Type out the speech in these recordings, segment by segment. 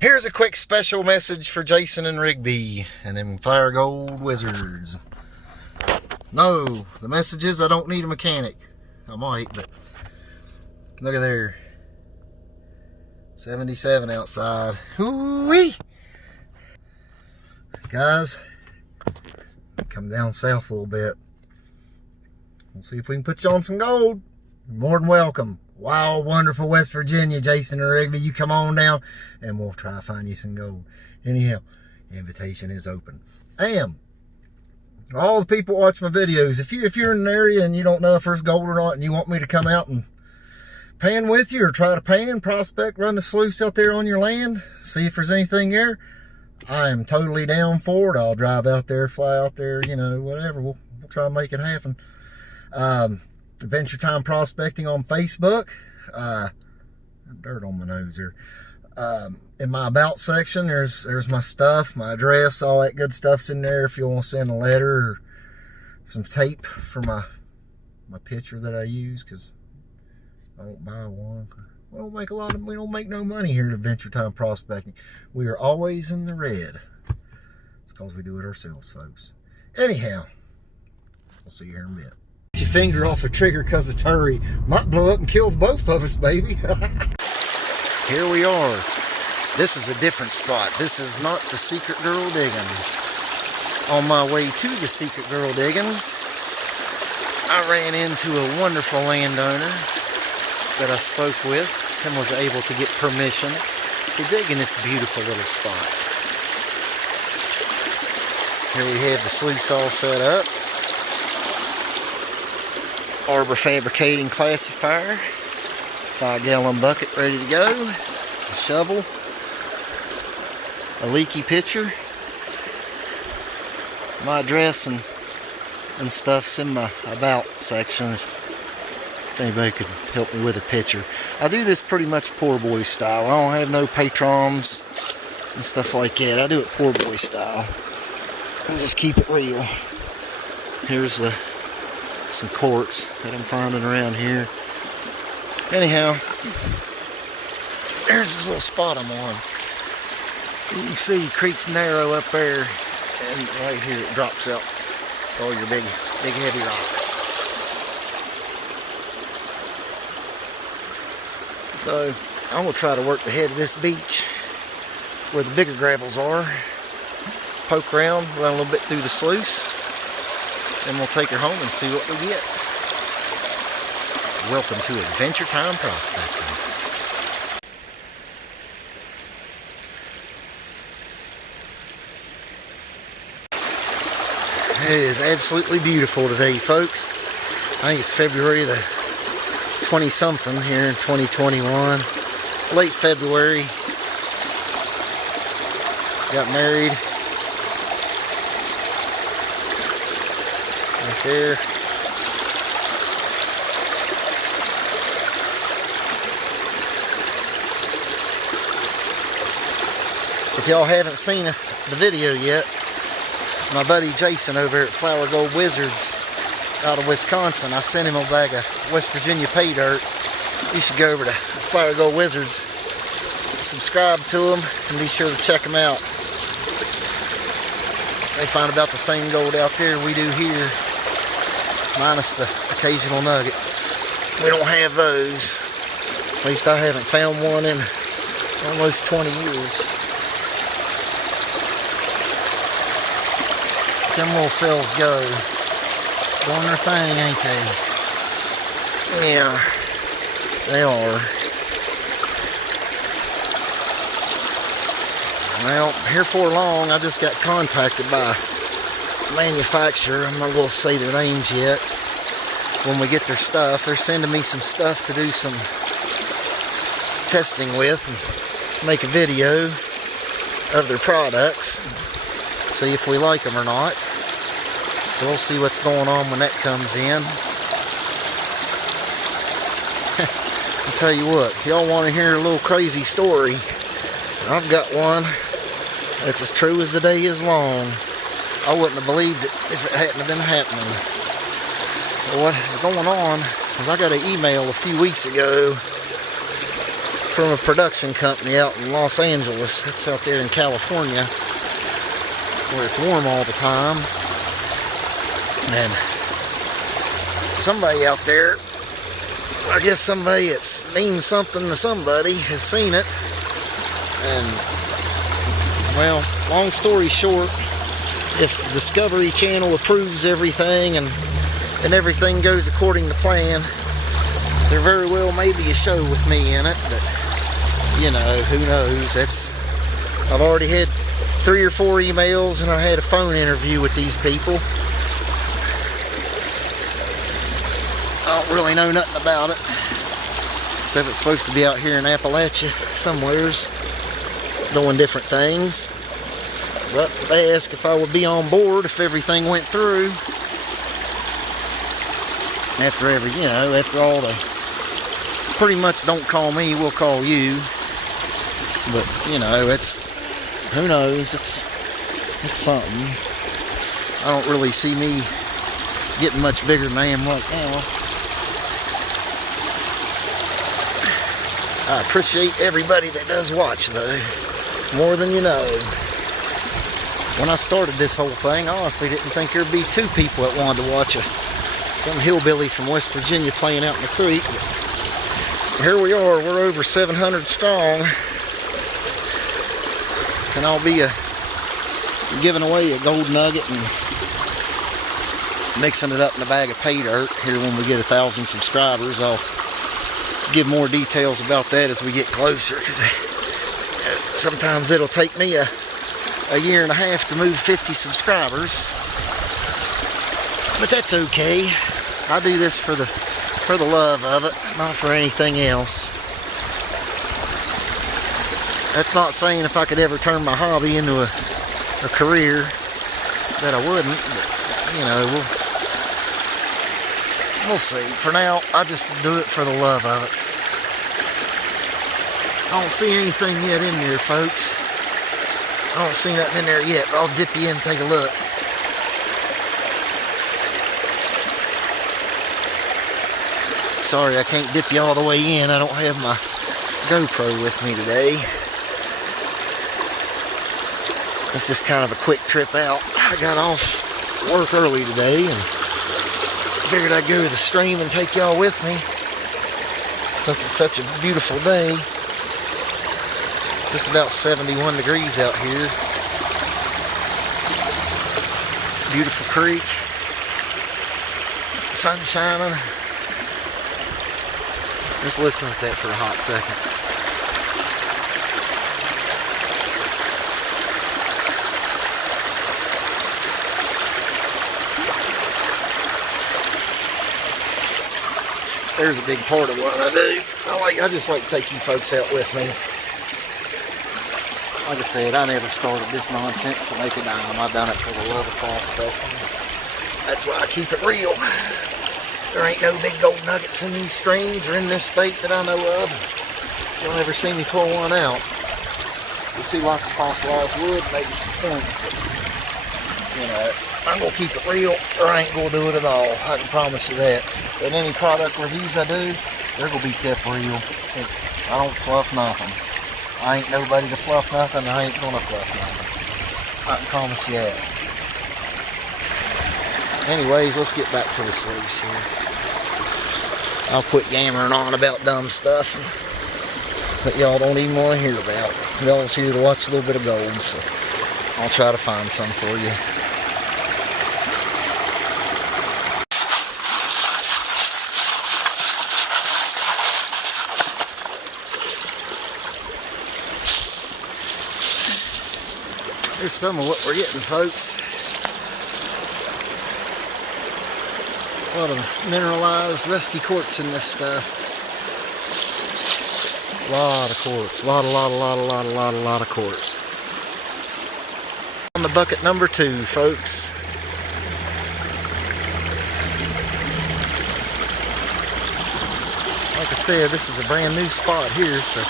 Here's a quick special message for Jason and Rigby and them Fire Gold Wizards. No, the message is I don't need a mechanic. I might, but look at there. 77 outside. Hoo-wee! Guys, come down south a little bit. We'll see if we can put you on some gold. You're more than welcome. Wow, wonderful West Virginia, Jason and Rigby. You come on down and we'll try to find you some gold. Anyhow, invitation is open. All the people watch my videos, if you're in an area and you don't know if there's gold or not and you want me to come out and pan with you or try to pan, prospect, run the sluice out there on your land, see if there's anything there, I am totally down for it. I'll drive out there, fly out there, you know, whatever. We'll try to make it happen. Adventure Time Prospecting on Facebook. Dirt on my nose here. In my about section, there's my stuff, my address, all that good stuff's in there. If you want to send a letter or some tape for my picture that I use, because I won't buy one. We don't make no money here at Adventure Time Prospecting. We are always in the red. It's because we do it ourselves, folks. Anyhow, we'll see you here in a bit. Get your finger off the trigger because it's hurry. Might blow up and kill both of us, baby. Here we are. This is a different spot. This is not the Secret Girl Diggins. On my way to the Secret Girl Diggins, I ran into a wonderful landowner that I spoke with and was able to get permission to dig in this beautiful little spot. Here we have the sluice all set up. Arbor fabricating classifier. 5-gallon bucket ready to go. A shovel. A leaky pitcher. My address and stuff's in my about section. If anybody could help me with a picture. I do this pretty much poor boy style. I don't have no patrons and stuff like that. I do it poor boy style. I just keep it real. Here's some quartz that I'm finding around here. Anyhow, there's this little spot I'm on. You can see the creek's narrow up there, and right here it drops out all your big heavy rocks. So I'm gonna try to work the head of this beach where the bigger gravels are. Poke around, run a little bit through the sluice, then we'll take her home and see what we get. Welcome to Adventure Time Prospecting. It is absolutely beautiful today, folks. I think it's February the 20-something here in 2021. Late February. Got married. Right there. If y'all haven't seen the video yet, my buddy Jason over at Flower Gold Wizards out of Wisconsin, I sent him a bag of West Virginia pay dirt. You should go over to Flower Gold Wizards, subscribe to them, and be sure to check them out. They find about the same gold out there we do here, minus the occasional nugget. We don't have those. At least I haven't found one in almost 20 years. Them little cells go. Doing their thing, ain't they? Yeah, they are. Well, here for long, I just got contacted by a manufacturer. I'm not going to say their names yet. When we get their stuff, they're sending me some stuff to do some testing with and make a video of their products. See if we like them or not. So we'll see what's going on when that comes in. I'll tell you what, if y'all want to hear a little crazy story, I've got one that's as true as the day is long. I wouldn't have believed it if it hadn't been happening. But what is going on is I got an email a few weeks ago from a production company out in Los Angeles. It's out there in California, where it's warm all the time. And somebody out there, I guess somebody that means something to somebody, has seen it. And, well, long story short, if Discovery Channel approves everything and everything goes according to plan, there very well may be a show with me in it, but, you know, who knows. I've already had 3 or 4 emails, and I had a phone interview with these people. I don't really know nothing about it, except it's supposed to be out here in Appalachia somewheres, doing different things. But they asked if I would be on board if everything went through. After all the, pretty much don't call me, we'll call you. But, you know, who knows, it's something. I don't really see me getting much bigger than I am right now. I appreciate everybody that does watch, though, more than you know. When I started this whole thing, I honestly didn't think there'd be 2 people that wanted to watch some hillbilly from West Virginia playing out in the creek. But here we are, we're over 700 strong. And I'll be giving away a gold nugget and mixing it up in a bag of pay dirt here when we get 1,000 subscribers. I'll give more details about that as we get closer, because sometimes it'll take me a year and a half to move 50 subscribers, but that's okay. I do this for the love of it, not for anything else. That's not saying if I could ever turn my hobby into a career that I wouldn't, but, you know, we'll see. For now, I just do it for the love of it. I don't see anything yet in there, folks. I don't see nothing in there yet, but I'll dip you in and take a look. Sorry, I can't dip you all the way in. I don't have my GoPro with me today. It's just kind of a quick trip out. I got off work early today and figured I'd go to the stream and take y'all with me, since it's such a beautiful day. Just about 71 degrees out here. Beautiful creek. Sun shining. Just listen to that for a hot second. There's a big part of what I do. I just like to take you folks out with me. Like I said, I never started this nonsense to make a dime. I've done it for the love of prospecting. That's why I keep it real. There ain't no big gold nuggets in these streams or in this state that I know of. You'll never see me pull one out. You'll see lots of fossilized wood, maybe some points, but, you know, I'm going to keep it real or I ain't going to do it at all. I can promise you that. But any product reviews I do, they're going to be kept real. I don't fluff nothing. I ain't nobody to fluff nothing. I ain't going to fluff nothing. I can promise you that. Anyways, let's get back to the sluice here. I'll quit yammering on about dumb stuff that y'all don't even want to hear about. Y'all's here to watch a little bit of gold, so I'll try to find some for you. Here's some of what we're getting, folks. A lot of mineralized, rusty quartz in this stuff. A lot of quartz. A lot of quartz. On the bucket number 2, folks. Like I said, this is a brand new spot here, so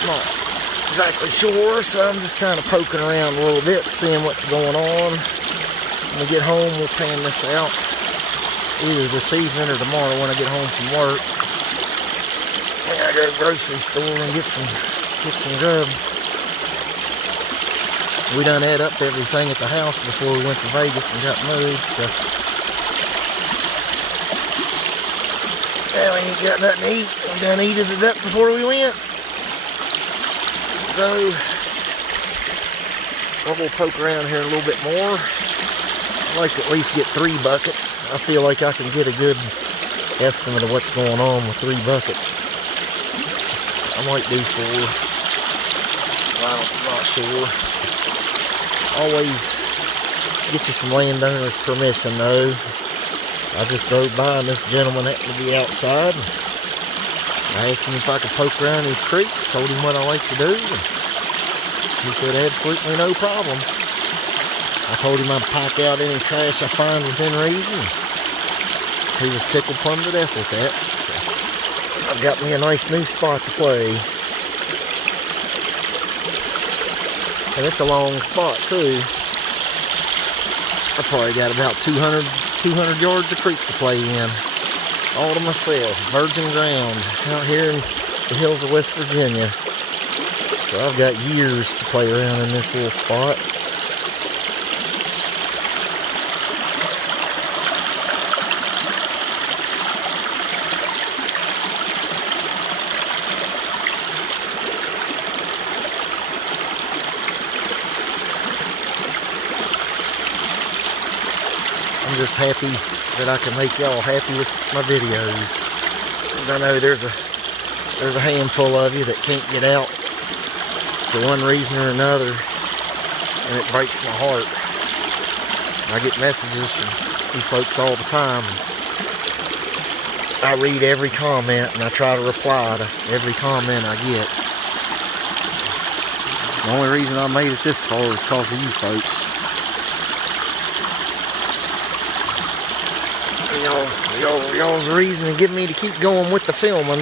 I'm not exactly sure, so I'm just kind of poking around a little bit, seeing what's going on. When we get home, we'll pan this out, either this evening or tomorrow when I get home from work. I I go to the grocery store and get some grub. We done add up everything at the house before we went to Vegas and got married, so now we ain't got nothing to eat. We done eated it up before we went. So I'm gonna poke around here a little bit more. I like to at least get 3 buckets. I feel like I can get a good estimate of what's going on with 3 buckets. I might do 4. I'm not sure. Always get you some landowner's permission though. I just drove by and this gentleman happened to be outside. I asked him if I could poke around his creek. Told him what I like to do. And he said absolutely no problem. I told him I'd pack out any trash I find within reason. He was tickled plumb to death with that. So I've got me a nice new spot to play. And it's a long spot too. I probably got about 200 yards of creek to play in. All to myself, virgin ground, out here in the hills of West Virginia. So I've got years to play around in this little spot. I'm just happy that I can make y'all happy with my videos. Because I know there's a handful of you that can't get out for one reason or another, and it breaks my heart. I get messages from you folks all the time. I read every comment and I try to reply to every comment I get. The only reason I made it this far is because of you folks. Y'all's the reason to give me to keep going with the filming.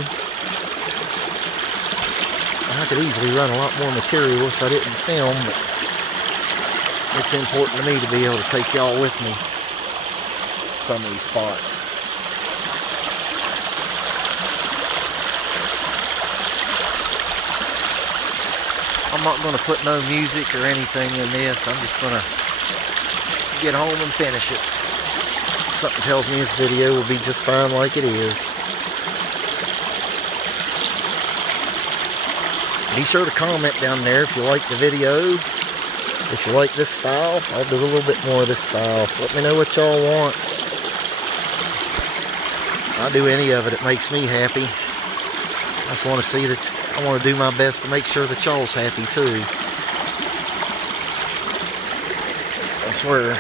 I could easily run a lot more material if I didn't film, but it's important to me to be able to take y'all with me some of these spots. I'm not going to put no music or anything in this. I'm just going to get home and finish it. Something tells me this video will be just fine like it is. Be sure to comment down there if you like the video. If you like this style, I'll do a little bit more of this style. Let me know what y'all want. I'll do any of it. It makes me happy. I just want to see that. I want to do my best to make sure that y'all's happy too. I swear.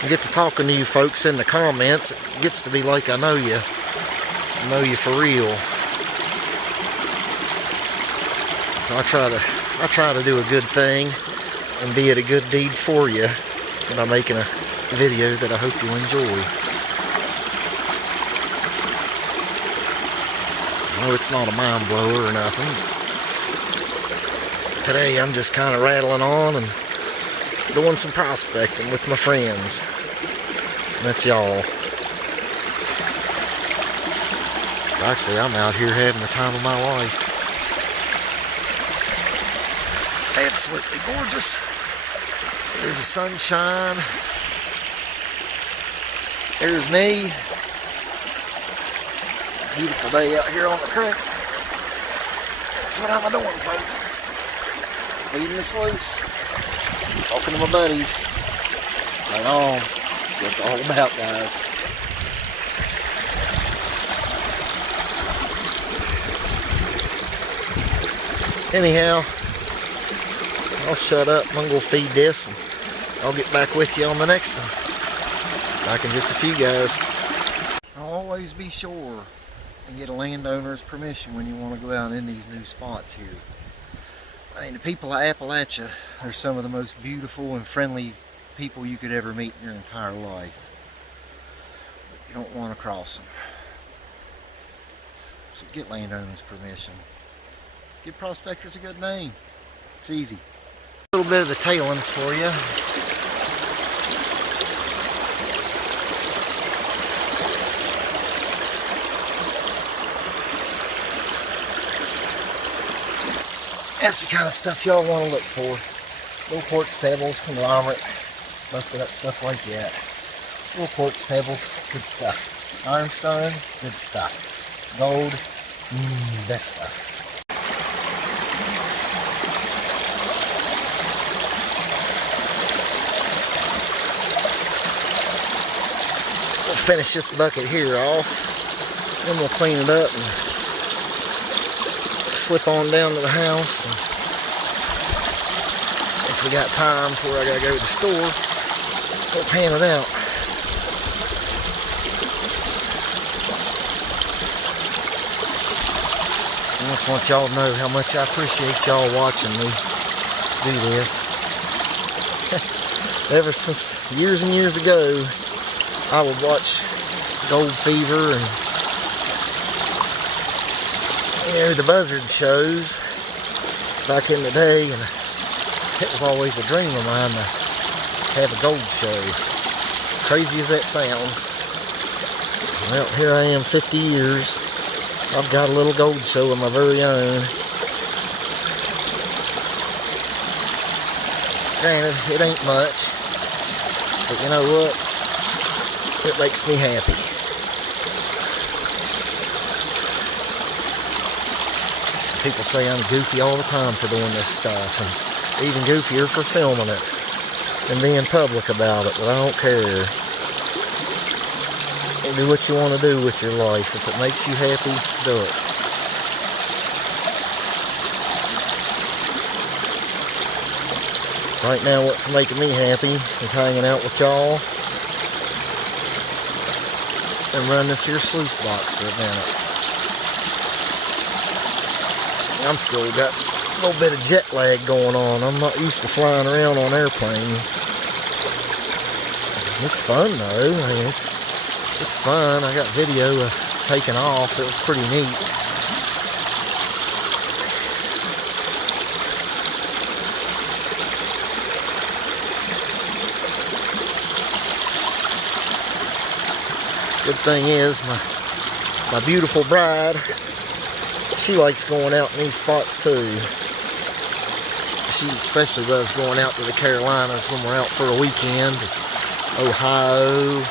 I get to talking to you folks in the comments, it gets to be like I know you for real. So I try to do a good thing and be it a good deed for you by making a video that I hope you'll enjoy. I know it's not a mind blower or nothing. Today I'm just kind of rattling on and doing some prospecting with my friends. That's y'all. Actually, I'm out here having the time of my life. Absolutely gorgeous. There's the sunshine. There's me. Beautiful day out here on the creek. That's what I'm doing, folks. Feeding the sluice. Talking to my buddies. Right on. That's what it's all about, guys. Anyhow, I'll shut up. I'm gonna go feed this and I'll get back with you on the next one. Back in just a few, guys. I'll always be sure and get a landowner's permission when you want to go out in these new spots here. I mean, the people of Appalachia are some of the most beautiful and friendly people you could ever meet in your entire life. But you don't want to cross them. So get landowners' permission. Give prospectors a good name. It's easy. A little bit of the tailings for you. That's the kind of stuff y'all want to look for. Little quartz pebbles, conglomerate, busted up stuff like that. Little quartz pebbles, good stuff. Ironstone, good stuff. Gold, best stuff. We'll finish this bucket here off, then we'll clean it up and slip on down to the house. And if we got time before I gotta go to the store, we'll pan it out. I just want y'all to know how much I appreciate y'all watching me do this. Ever since years and years ago, I would watch Gold Fever and the buzzard shows back in the day, and it was always a dream of mine to have a gold show. Crazy as that sounds. Well, here I am 50 years. I've got a little gold show of my very own. Granted, it ain't much, but you know what? It makes me happy. People say I'm goofy all the time for doing this stuff, and even goofier for filming it and being public about it, but I don't care. You do what you want to do with your life. If it makes you happy, do it. Right now, what's making me happy is hanging out with y'all and run this here sluice box for a minute. I'm still got a little bit of jet lag going on. I'm not used to flying around on airplane. It's fun though. I mean, it's fun. I got video of taking off. It was pretty neat. Good thing is my beautiful bride, she likes going out in these spots too. She especially loves going out to the Carolinas when we're out for a weekend. Ohio.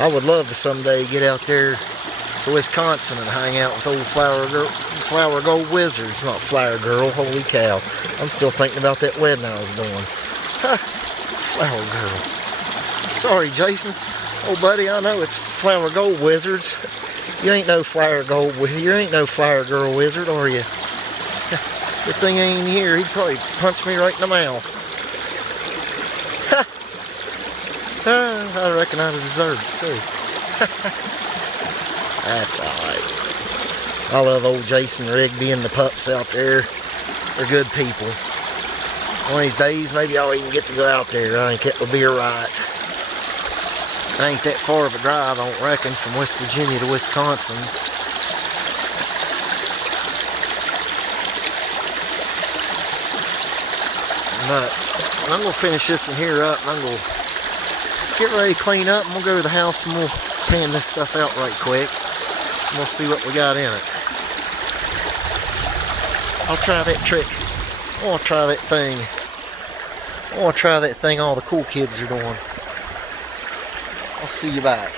I would love to someday get out there to Wisconsin and hang out with old Flower Gold Wizards. Not Flower Girl, holy cow. I'm still thinking about that wedding I was doing. Ha! Flower Girl. Sorry, Jason. Oh, buddy, I know it's Flower Gold Wizards. You ain't no Flower Gold Wizard. You ain't no Flower Girl Wizard, are you? Good thing I ain't here. He'd probably punch me right in the mouth. I reckon I deserve it too. That's alright. I love old Jason Rigby and the pups out there. They're good people. One of these days, maybe I'll even get to go out there. I think it would be alright. It ain't that far of a drive, I don't reckon, from West Virginia to Wisconsin. But I'm going to finish this in here up, and I'm going to get ready to clean up, and we'll go to the house and we'll pan this stuff out right quick. And we'll see what we got in it. I'll try that trick. I want to try that thing. I want to try that thing all the cool kids are doing. I'll see you back.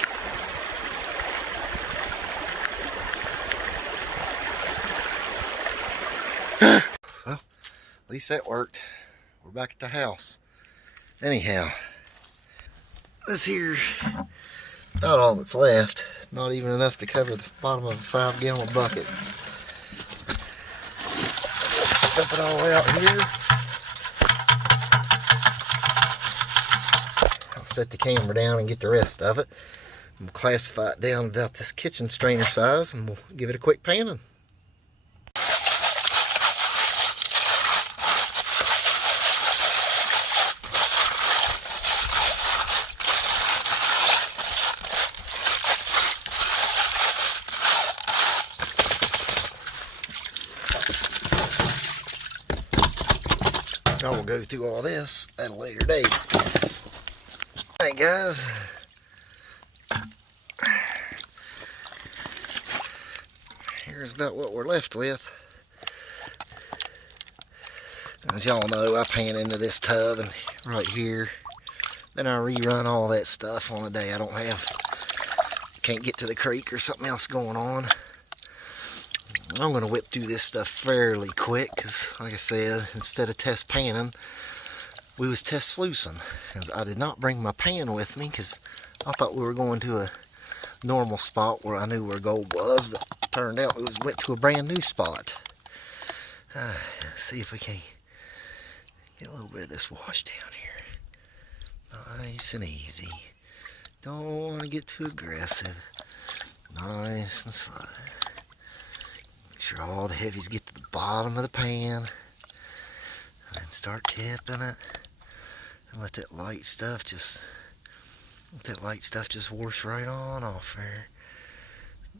Well, at least that worked. We're back at the house. Anyhow, this here, about all that's left. Not even enough to cover the bottom of a 5-gallon bucket. Dump it all the way out here. I'll set the camera down and get the rest of it. We'll classify it down about this kitchen strainer size, and we'll give it a quick panning. I will go through all this at a later date. Alright guys, There's about what we're left with. As y'all know, I pan into this tub and right here. Then I rerun all that stuff on a day I don't have. Can't get to the creek or something else going on. I'm going to whip through this stuff fairly quick because, like I said, instead of test panning, we was test sluicing. Because I did not bring my pan with me because I thought we were going to a normal spot where I knew where gold was, but it turned out we went to a brand new spot. Let's see if we can get a little bit of this wash down here. Nice and easy. Don't want to get too aggressive. Nice and slow. Make sure all the heavies get to the bottom of the pan. And then start tipping it. And let that light stuff just wash right on off there.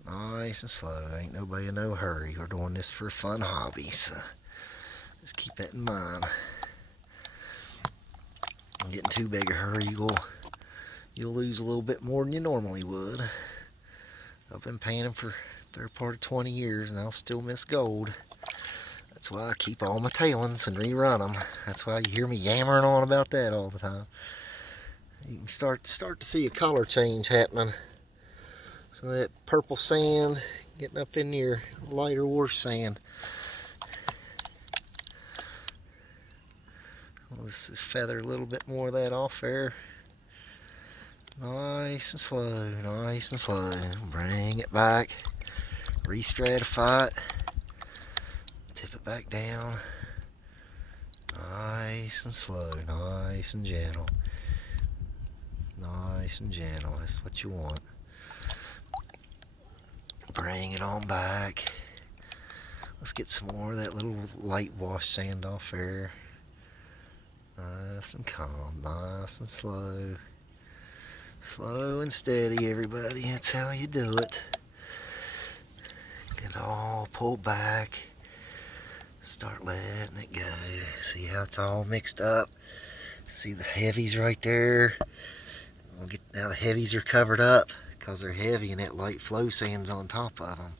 Nice and slow. Ain't nobody in no hurry. We're doing this for a fun hobby, so just keep that in mind. I'm getting too big a hurry, you'll lose a little bit more than you normally would. I've been panning for the better part of 20 years and I'll still miss gold. That's why I keep all my tailings and rerun them. That's why you hear me yammering on about that all the time. You can start to see a color change happening. So that purple sand getting up in your lighter wash sand. Let's feather a little bit more of that off there. Nice and slow, nice and slow. Bring it back, re-stratify it, tip it back down. Nice and slow, nice and gentle. Nice and gentle, that's what you want. Bring it on back. Let's get some more of that little light wash sand off there. Nice and calm, nice and slow. Slow and steady, everybody. That's how you do it. Get it all pulled back. Start letting it go. See how it's all mixed up. See the heavies right there. Now the heavies are covered up because they're heavy and that light flow sand's on top of them.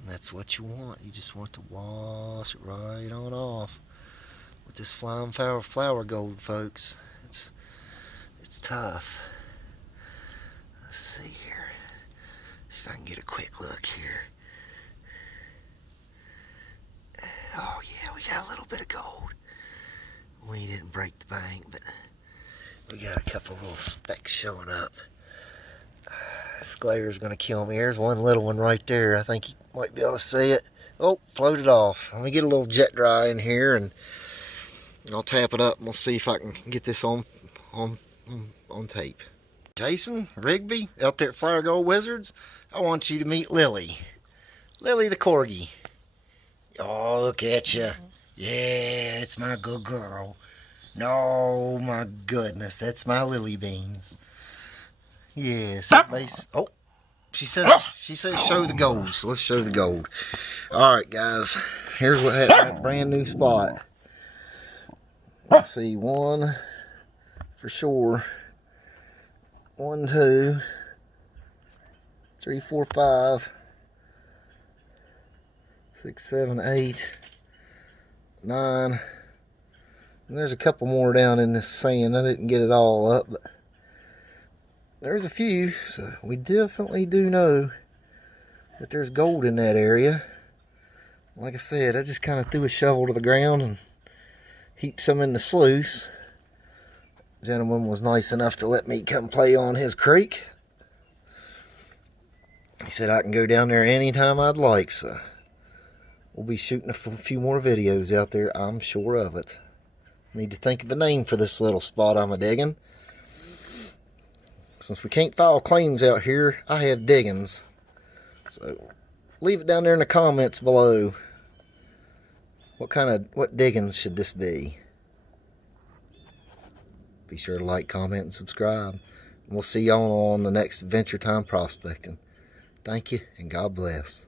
And that's what you want. You just want to wash it right on off. With this flying flower gold, folks, it's tough. Let's see here. See if I can get a quick look here. Oh yeah, we got a little bit of gold. We didn't break the bank, but we got a couple little specks showing up. This glare is going to kill me. There's one little one right there. I think you might be able to see it. Oh, floated off. Let me get a little jet dry in here and I'll tap it up and we'll see if I can get this on tape. Jason Rigby out there at Fire Gold Wizards, I want you to meet Lily. Lily the corgi. Oh, look at you. Yeah, it's my good girl. No, my goodness, that's my lily beans. Yes. Oh, she says show the gold. So let's show the gold. All right, guys. Here's what happened. Brand new spot. Let's see, one for sure. 1, 2, 3, 4, 5, 6, 7, 8, 9. And there's a couple more down in this sand. I didn't get it all up, but there's a few. So we definitely do know that there's gold in that area. Like I said, I just kind of threw a shovel to the ground and heaped some in the sluice. The gentleman was nice enough to let me come play on his creek. He said I can go down there anytime I'd like, so we'll be shooting a few more videos out there, I'm sure of it. Need to think of a name for this little spot I'm a-digging. Since we can't file claims out here, I have Diggins. So leave it down there in the comments below. What Diggins should this be? Be sure to like, comment, and subscribe. And we'll see y'all on the next Adventure Time Prospecting. Thank you, and God bless.